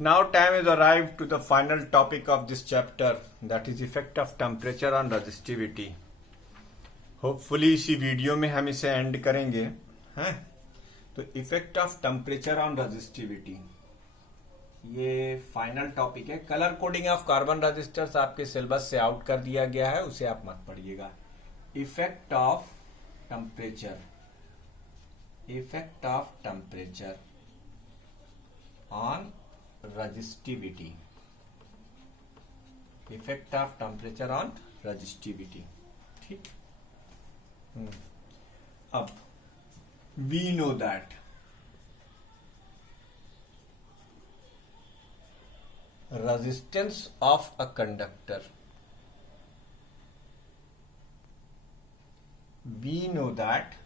Now time is arrived to the final topic of this chapter, that is effect of temperature on resistivity. Hopefully इसी video में हम इसे end करेंगे हैं। तो effect of temperature on resistivity ये final topic है। Colour coding of carbon resistors आपके सिलेबस से आउट कर दिया गया है, उसे आप मत पढ़िएगा। Effect of temperature, effect of temperature on resistivity, effect of temperature on resistivity। ठीक। अब we know that resistance of a conductor, we know that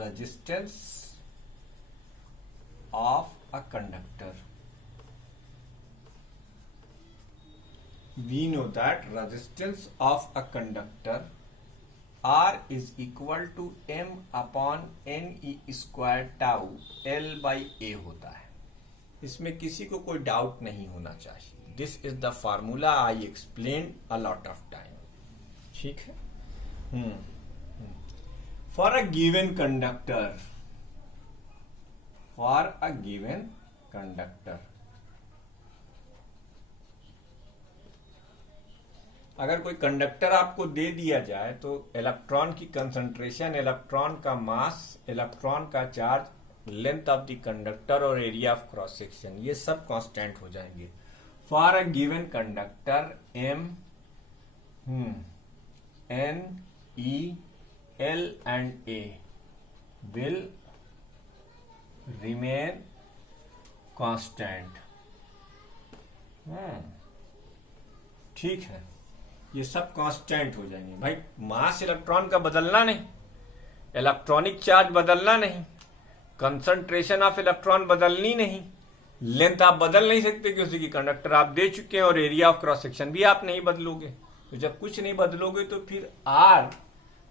resistance of a conductor, we know that resistance of a conductor R is equal to m upon n e square tau L by A होता है। इसमें किसी को कोई doubt नहीं होना चाहिए। This is the formula I explain a lot of time. ठीक है। For a given conductor, for a given conductor, अगर कोई कंडक्टर आपको दे दिया जाए तो इलेक्ट्रॉन की कंसंट्रेशन, इलेक्ट्रॉन का मास, इलेक्ट्रॉन का charge, length of the conductor और एरिया ऑफ क्रॉस सेक्शन, ये सब कांस्टेंट हो जाएंगे। For a given conductor m n e l and a will remain constant। ठीक है, ये सब कांस्टेंट हो जाएंगे। भाई मास इलेक्ट्रॉन का बदलना नहीं, इलेक्ट्रॉनिक चार्ज बदलना नहीं, कंसंट्रेशन ऑफ इलेक्ट्रॉन बदलनी नहीं, लेंथ आप बदल नहीं सकते क्योंकि कंडक्टर आप दे चुके हैं, और एरिया ऑफ क्रॉस सेक्शन भी आप नहीं बदलोगे। तो जब कुछ नहीं बदलोगे तो फिर आर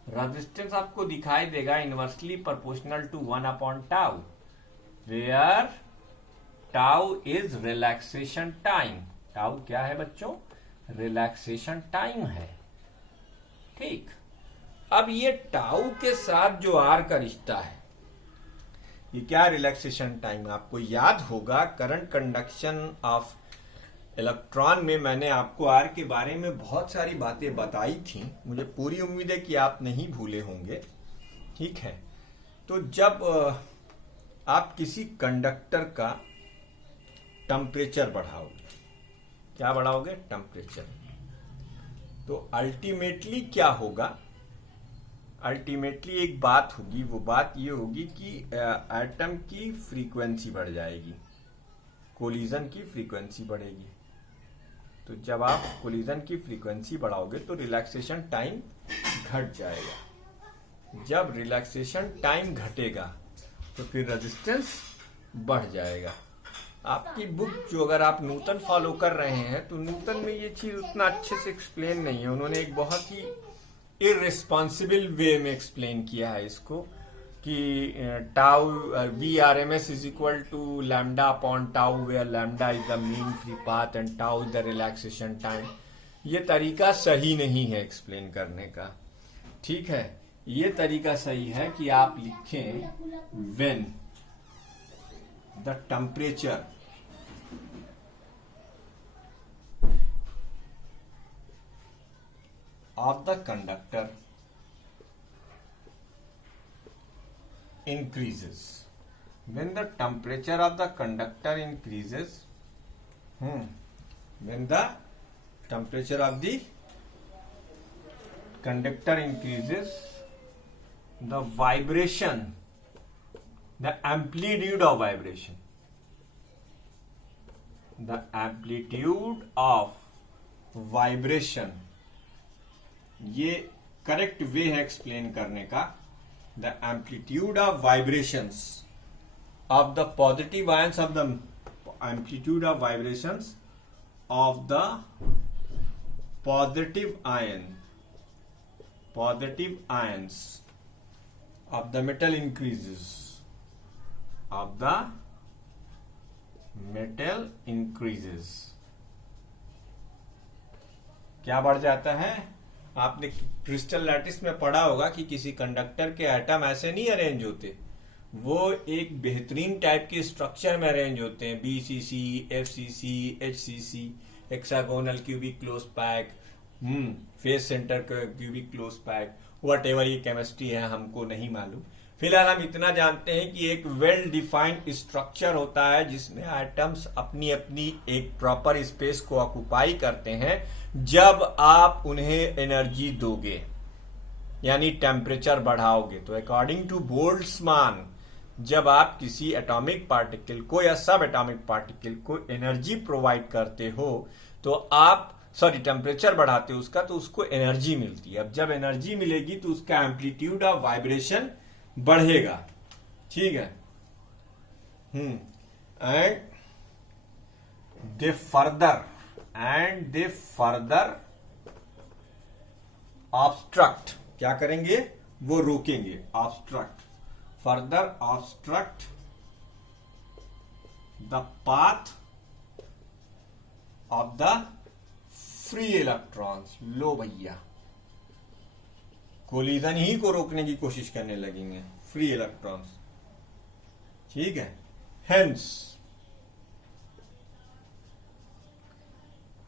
रेजिस्टेंस आपको दिखाई देगा inversely proportional to 1/tau, where tau is relaxation time। tau क्या है बच्चों? रिलैक्सेशन टाइम है। ठीक। अब ये टाउ के साथ जो आर का रिश्ता है, ये क्या रिलैक्सेशन टाइम? आपको याद होगा करंट कंडक्शन ऑफ इलेक्ट्रॉन में मैंने आपको आर के बारे में बहुत सारी बातें बताई थी। मुझे पूरी उम्मीद है कि आप नहीं भूले होंगे। ठीक है। तो जब आप किसी कंडक्टर का टेम्परेचर बढ़ाओगे, क्या बढ़ाओगे? टेम्परेचर। तो अल्टीमेटली क्या होगा? अल्टीमेटली एक बात होगी, वो बात ये होगी कि एटम की फ्रीक्वेंसी बढ़ जाएगी, कोलिजन की फ्रीक्वेंसी बढ़ेगी। तो जब आप कोलिजन की फ्रीक्वेंसी बढ़ाओगे तो रिलैक्सेशन टाइम घट जाएगा। जब रिलैक्सेशन टाइम घटेगा तो फिर रेजिस्टेंस बढ़ जाएगा। आपकी बुक जो अगर आप न्यूटन फॉलो कर रहे हैं तो न्यूटन में ये चीज उतना अच्छे से एक्सप्लेन नहीं है। उन्होंने एक बहुत ही इररिस्पॉन्सिबल वे में एक्सप्लेन किया है इसको कि tau v r m s is equal to lambda upon tau, where lambda is the mean free path and tau is the relaxation time. ये तरीका सही नहीं है एक्सप्लेन करने का। ठीक है, ये तरीका सही है कि आप लिखें when the temperature of the conductor increases, when the temperature of the conductor increases, when the temperature of the conductor increases, the vibration, the amplitude of vibration, the amplitude of vibration, ये correct way है explain करने का। The amplitude of vibrations of the positive ions of the amplitude of vibrations of the positive ions of the metal increases, of the metal increases, क्या बढ़ जाता है? आपने crystal lattice में पढ़ा होगा कि किसी कंडक्टर के एटम ऐसे नहीं अरेंज होते, वो एक बेहतरीन टाइप के स्ट्रक्चर में अरेंज होते हैं, BCC, FCC, HCC, hexagonal cubic close pack, face centre cubic close pack, what ever ये केमिस्ट्री है हमको नहीं मालूम। फिलहाल हम इतना जानते हैं कि एक वेल डिफाइंड स्ट्रक्चर होता है जिसमें एटम्स अपनी अपनी एक प्रॉपर स्पेस को ऑक्युपाई करते हैं जब आप उन्हें एनर्जी दोगे, यानी टेम्परेचर बढ़ाओगे। तो अकॉर्डिंग टू बोल्ट्जमान, जब आप किसी एटॉमिक पार्टिकल को या सब एटॉमिक पार्टिकल को एनर्जी प्रोवाइड करते हो तो आप टेम्परेचर बढ़ाते हो उसका, तो उसको एनर्जी मिलती है। अब जब एनर्जी मिलेगी तो उसका एम्पलीट्यूड ऑफ वाइब्रेशन बढ़ेगा, ठीक है। एंड दे फर्दर ऑब्स्ट्रक्ट, क्या करेंगे? वो रोकेंगे, obstruct, further obstruct the path of the free electrons. लो भैया, कोलिजन ही को रोकने की कोशिश करने लगेंगे फ्री इलेक्ट्रॉन्स, ठीक है। Hence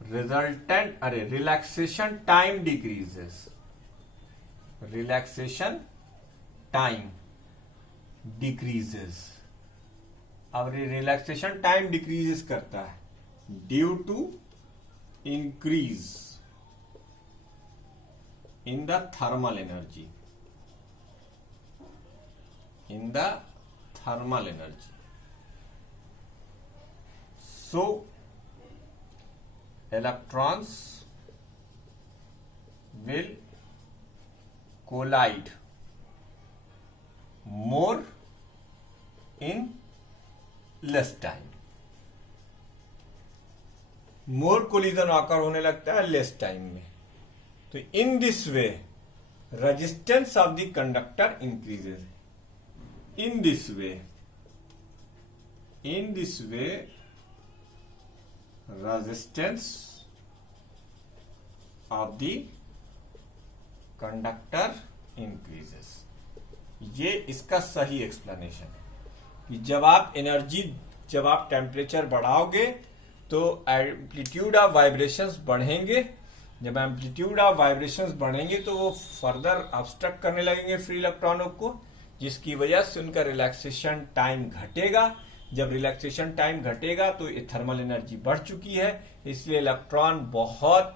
resultant relaxation time decreases, relaxation time decreases. अब रिलैक्सेशन टाइम डिक्रीजेस करता है due to increase in the thermal energy, in the thermal energy. So electrons will collide more in less time. More collision आकर होने लगता है less time में। तो in this way resistance of the conductor increases. In this way resistance of the conductor increases. ये इसका सही explanation है कि जब आप टेम्परेचर बढ़ाओगे तो एम्पलीट्यूड ऑफ वाइब्रेशंस बढ़ेंगे। जब एम्पलीट्यूड ऑफ वाइब्रेशंस बढ़ेंगे तो वो फर्दर ऑब्स्ट्रक्ट करने लगेंगे फ्री इलेक्ट्रॉनों को, जिसकी वजह से उनका रिलैक्सेशन टाइम घटेगा। जब रिलैक्सेशन टाइम घटेगा तो ये थर्मल एनर्जी बढ़ चुकी है, इसलिए इलेक्ट्रॉन बहुत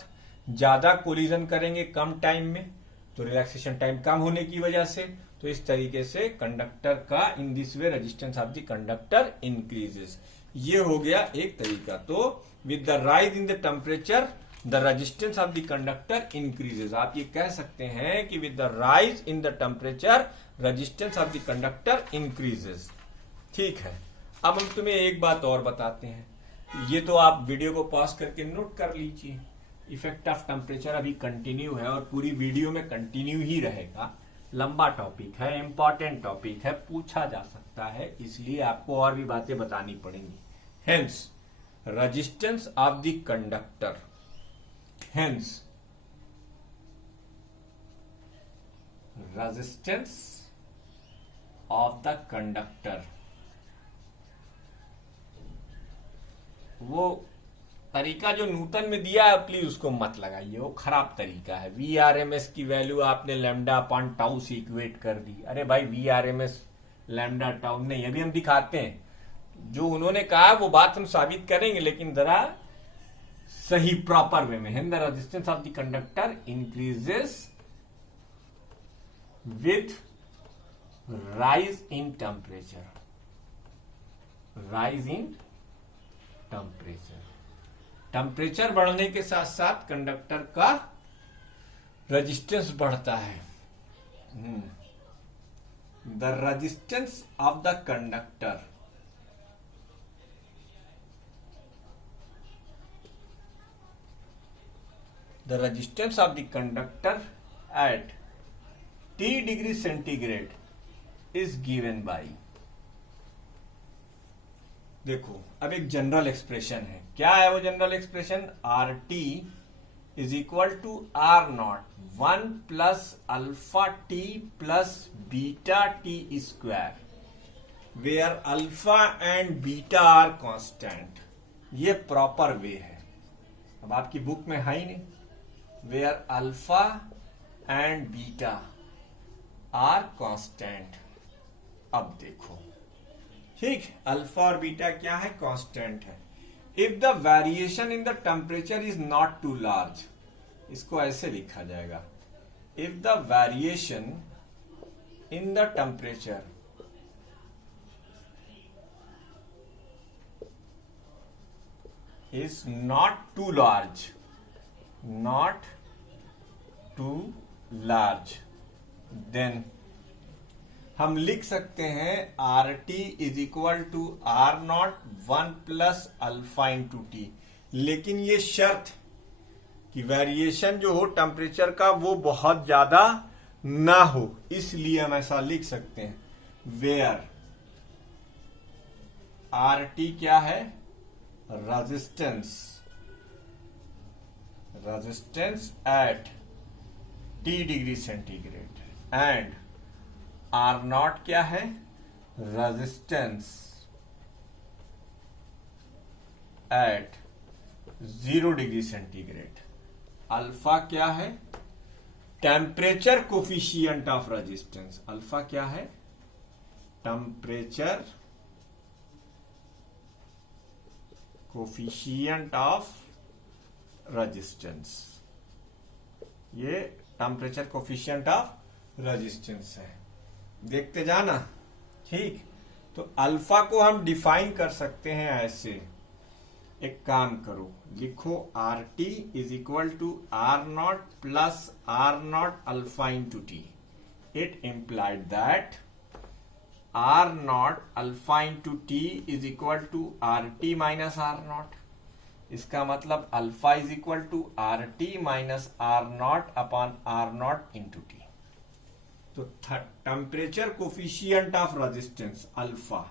ज्यादा कोलिजन करेंगे कम टाइम में, तो रिलैक्सेशन टाइम कम होने की वजह से। तो इस तरीके से कंडक्टर का in this way resistance of the conductor increases. ये हो गया एक तरीका। तो with the rise in the temperature the resistance of the conductor increases. आप ये कह सकते हैं कि with the rise in the temperature resistance of the conductor increases. ठीक है, अब हम तुम्हें एक बात और बताते हैं, ये तो आप वीडियो को पॉज करके नोट कर लीजिए। इफेक्ट ऑफ टेम्परेचर अभी कंटिन्यू है और पूरी वीडियो में कंटिन्यू ही रहेगा। लंबा टॉपिक है, इंपॉर्टेंट टॉपिक है, पूछा जा सकता है, इसलिए आपको और भी बातें बतानी पड़ेंगी। Hence resistance of the conductor, hence resistance of the conductor. वो तरीका जो नूतन में दिया है प्लीज उसको मत लगाइए, वो खराब तरीका है। VRMS की वैल्यू आपने लैम्डा अपॉन टाउ से इक्वेट कर दी। अरे भाई VRMS लैम्डा टाउ नहीं, अभी हम दिखाते हैं जो उन्होंने कहा वो बात हम साबित करेंगे, लेकिन जरा सही प्रॉपर वे में। The resistance of the conductor increases with rise in temperature, rise in temperature. Temperature बढ़ने के साथ साथ कंडक्टर का रेजिस्टेंस बढ़ता है। The resistance of the conductor, the resistance of the conductor at T degree centigrade is given by देखो अब एक जनरल एक्सप्रेशन है, क्या है वो general expression? R T is equal to are not 1 plus alpha t plus beta t square, where alpha and beta are constant. ये proper way है, अब आपकी बुक में है ही नहीं, where alpha and beta are constant. अब देखो, ठीक, अल्फा और बीटा क्या है? कांस्टेंट है। If the variation in the temperature is not too large, इसको ऐसे लिखा जाएगा, if the variation in the temperature is not too large, not too large, then हम लिख सकते हैं r T is equal to are not 1 plus alpha into t. लेकिन ये शर्त कि वेरिएशन जो हो टेम्परेचर का वो बहुत ज्यादा ना हो, इसलिए हम ऐसा लिख सकते हैं, वेयर आर टी क्या है? Resistance at T degree centigrade, and r not क्या है? Resistance at 0 degree centigrade. Alpha क्या है? Temperature coefficient of resistance. Alpha क्या है? टेम्परेचर कोफिशिएंट ऑफ रेजिस्टेंस, ये टेम्परेचर कोफिशिएंट ऑफ रेजिस्टेंस है, देखते जाना। ठीक, तो अल्फा को हम डिफाइन कर सकते हैं ऐसे, एक काम करो, लिखो R T is equal to are not plus are not alpha into T. It implied that R not alpha into T is equal to R T minus R naught. इसका मतलब alpha is equal to R T minus R naught upon R naught into T. तो temperature coefficient of resistance alpha,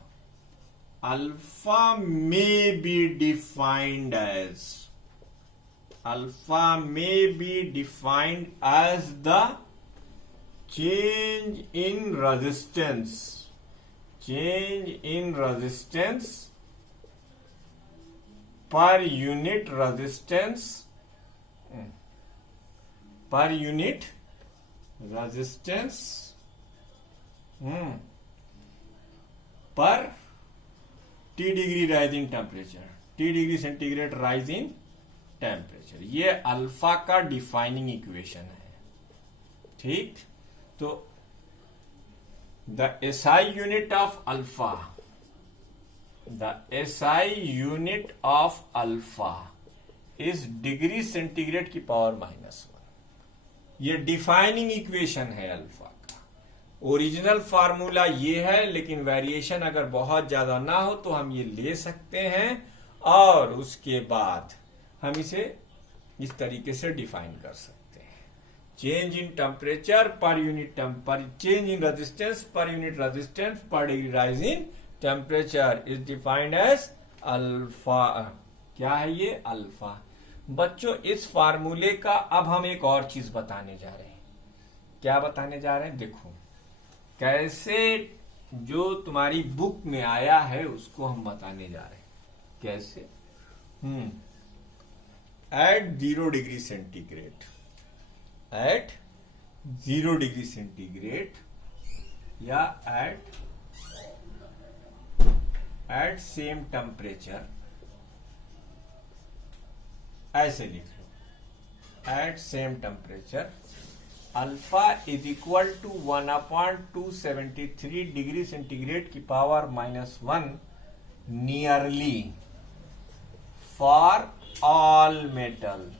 alpha may be defined as the change in resistance per unit resistance per T degree rise in temperature, T degree centigrade rise in temperature. ये alpha का defining equation है। ठीक, तो the SI unit of alpha, the SI unit of alpha is degree centigrade की power -1। ये defining equation है alpha का। Original formula ये है, लेकिन वेरिएशन अगर बहुत ज्यादा ना हो तो हम ये ले सकते हैं और उसके बाद हम इसे इस तरीके से डिफाइन कर सकते हैं। Change in temperature per unit change in resistance per unit resistance per degree rise in temperature is defined as alpha. क्या है ये? अल्फा। बच्चों, इस फार्मूले का अब हम एक और चीज बताने जा रहे हैं। क्या बताने जा रहे हैं? देखो कैसे जो तुम्हारी बुक में आया है उसको हम बताने जा रहे हैं। कैसे? At 0 degree centigrade, at 0 degree centigrade या एट सेम टेम्परेचर, ऐसे लिख लो, at same temperature alpha is equal to 1/273 degree centigrade की power -1 nearly for all metal.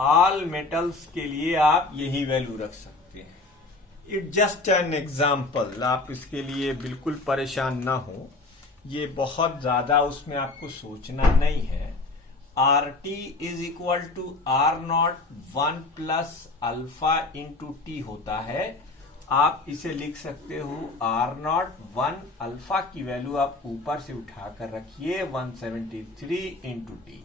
All metals के लिए आप यही वैल्यू रख सकते हैं। इट जस्ट एन एग्जाम्पल, आप इसके लिए बिल्कुल परेशान ना हो, ये बहुत ज्यादा उसमें आपको सोचना नहीं है। R T is equal to are not 1 plus alpha into t होता है, आप इसे लिख सकते हो R01 अल्फा की वैल्यू आप ऊपर से उठाकर रखिए 173 इंटू टी।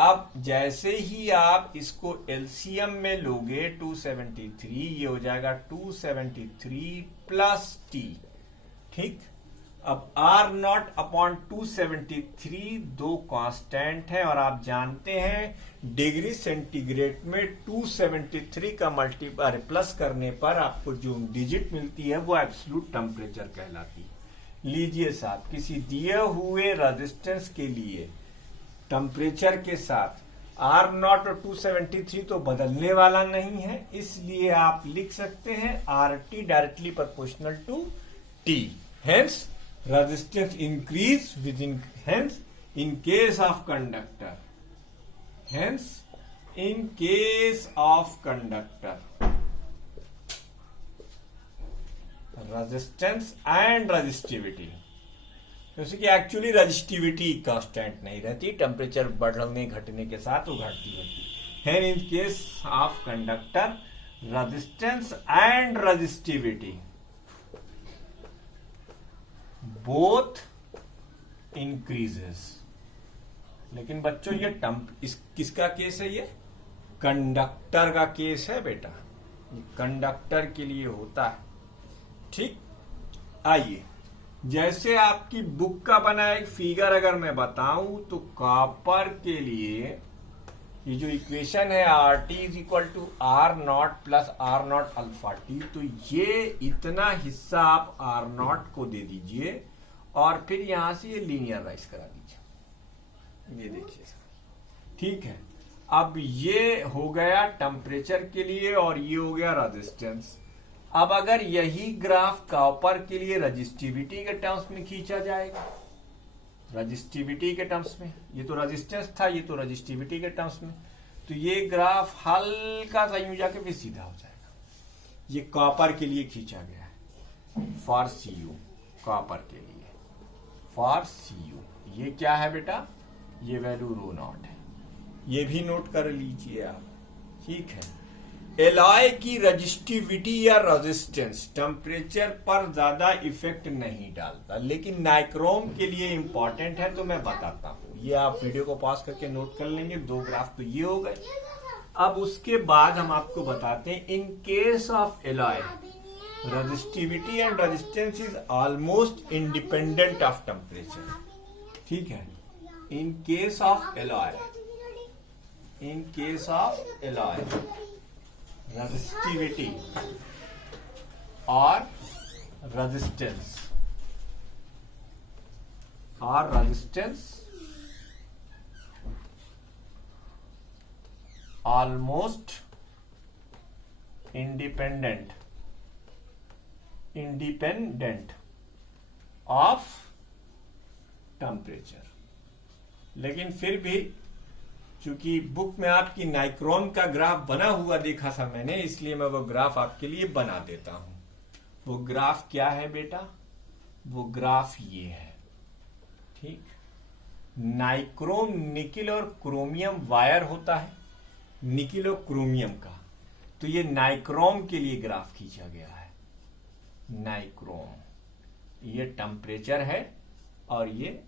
अब जैसे ही आप इसको एलसीएम में लोगे 273, ये हो जाएगा 273 प्लस टी। ठीक, अब आर नॉट अपॉन 273 दो कांस्टेंट है और आप जानते हैं डिग्री सेंटीग्रेड में 273 का मल्टीप्लाई प्लस करने पर आपको जो डिजिट मिलती है वो एब्सोल्यूट टेम्परेचर कहलाती है। लीजिए साहब, किसी दिए हुए रेजिस्टेंस के लिए टेम्परेचर के साथ आर नॉट और 273 तो बदलने वाला नहीं है, इसलिए आप लिख सकते हैं r t directly proportional to t. Hence resistance increase within, hence in case of conductor, hence in case of conductor resistance and resistivity, जैसे कि एक्चुअली रजिस्टिविटी कांस्टेंट नहीं रहती, टेम्परेचर बढ़ने घटने के साथ वो घटती रहती है। In case of conductor resistance and resistivity both increases. लेकिन बच्चों ये किसका केस है? ये कंडक्टर का केस है बेटा, ये कंडक्टर के लिए होता है। ठीक, आइए जैसे आपकी बुक का बना एक फिगर अगर मैं बताऊं तो कॉपर के लिए ये जो इक्वेशन है r T is equal to are not plus are not alpha t, तो ये इतना हिस्सा आप आर नॉट को दे दीजिए और फिर यहां से ये लीनियराइज करा दीजिए। ये देखिए, ठीक है। अब ये हो गया टेम्परेचर के लिए और ये हो गया रेजिस्टेंस। अब अगर यही ग्राफ कॉपर के लिए रजिस्टिविटी के टर्म्स में खींचा जाएगा, रजिस्टिविटी के टर्म्स में, ये तो रेजिस्टेंस था, ये तो रजिस्टिविटी के टर्म्स में, तो ये ग्राफ हल्का सा यूं जाके फिर सीधा हो जाएगा। ये कॉपर के लिए खींचा गया है फॉर सी यू, कॉपर के लिए फॉर सी यू। ये क्या है बेटा? ये वैल्यू रो नॉट है, ये भी नोट कर लीजिए आप। ठीक है, एलॉय की रजिस्टिविटी या रेजिस्टेंस टेम्परेचर पर ज्यादा इफेक्ट नहीं डालता, लेकिन नाइक्रोम के लिए इंपॉर्टेंट है, तो मैं बताता हूं। ये आप वीडियो को पॉज करके नोट कर लेंगे। दो ग्राफ तो ये हो गए। अब उसके बाद हम आपको बताते हैं in case of alloy resistivity and resistance is almost independent of temperature. ठीक है, in case of alloy, in case of alloy resistivity or resistance almost independent of temperature। लेकिन फिर भी चूंकि बुक में आपकी नाइक्रोम का ग्राफ बना हुआ देखा था मैंने, इसलिए मैं वो ग्राफ आपके लिए बना देता हूं। वो ग्राफ क्या है बेटा? वो ग्राफ ये है। ठीक, नाइक्रोम निकिल और क्रोमियम वायर होता है, निकिल और क्रोमियम का, तो ये नाइक्रोम के लिए ग्राफ खींचा गया है। नाइक्रोम, ये टेम्परेचर है और ये